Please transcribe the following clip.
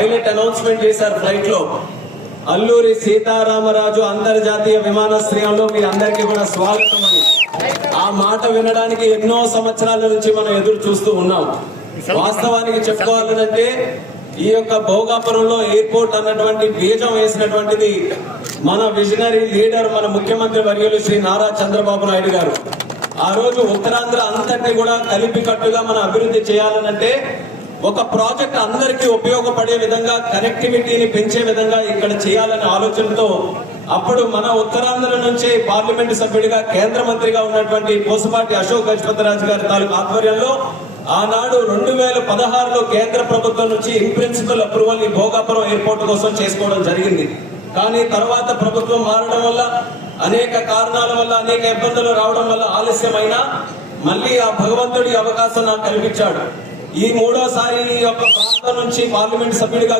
Pilot announcement చేశారు flight లో అల్లూరి సీతారామరాజు అంతర్జాతీయ విమానాశ్రయంలో మీ అందరికీ కూడా స్వాగతం అని. ఆ మాట వినడానికి ఎన్నో సంవత్సరాల నుంచి మనం ఎదురు చూస్తూ ఉన్నాం. వాస్తవానికి చెప్పుకోవాలంటే ఈ యొక్క భోగాపురంలో ఎయిర్పోర్ట్ అన్నటువంటి బీజం వేసినటువంటిది మన విజనరీ లీడర్, మన ముఖ్యమంత్రి వర్యులు శ్రీ నారా చంద్రబాబు నాయుడు గారు. ఆ రోజు ఉత్తరాంధ్ర అంతటిని కూడా కలిపి కట్టుగా మనం అభివృద్ధి చేయాలనంటే ఒక ప్రాజెక్ట్ అందరికీ ఉపయోగపడే విధంగా, కనెక్టివిటీని పెంచే విధంగా ఇక్కడ చేయాలనే ఆలోచనతో అప్పుడు మన ఉత్తరాంధ్ర నుంచే పార్లమెంటు సభ్యుడిగా కేంద్ర మంత్రిగా ఉన్నటువంటి పోసపాటి అశోక్ గజపతిరాజు గారి తాలూకు ఆధ్వర్యంలో ఆనాడు 2016లో కేంద్ర ప్రభుత్వం నుంచి ఇన్ ప్రిన్సిపల్ అప్రూవల్ ఈ భోగాపురం ఎయిర్పోర్ట్ కోసం చేసుకోవడం జరిగింది. కానీ తర్వాత ప్రభుత్వం మారడం వల్ల, అనేక కారణాల వల్ల, అనేక ఇబ్బందులు రావడం వల్ల ఆలస్యమైనా మళ్ళీ ఆ భగవంతుడి అవకాశం నాకు కల్పించాడు. ఈ మూడోసారి ఈ యొక్క ప్రాంతం నుంచి పార్లమెంట్ సభ్యుడిగా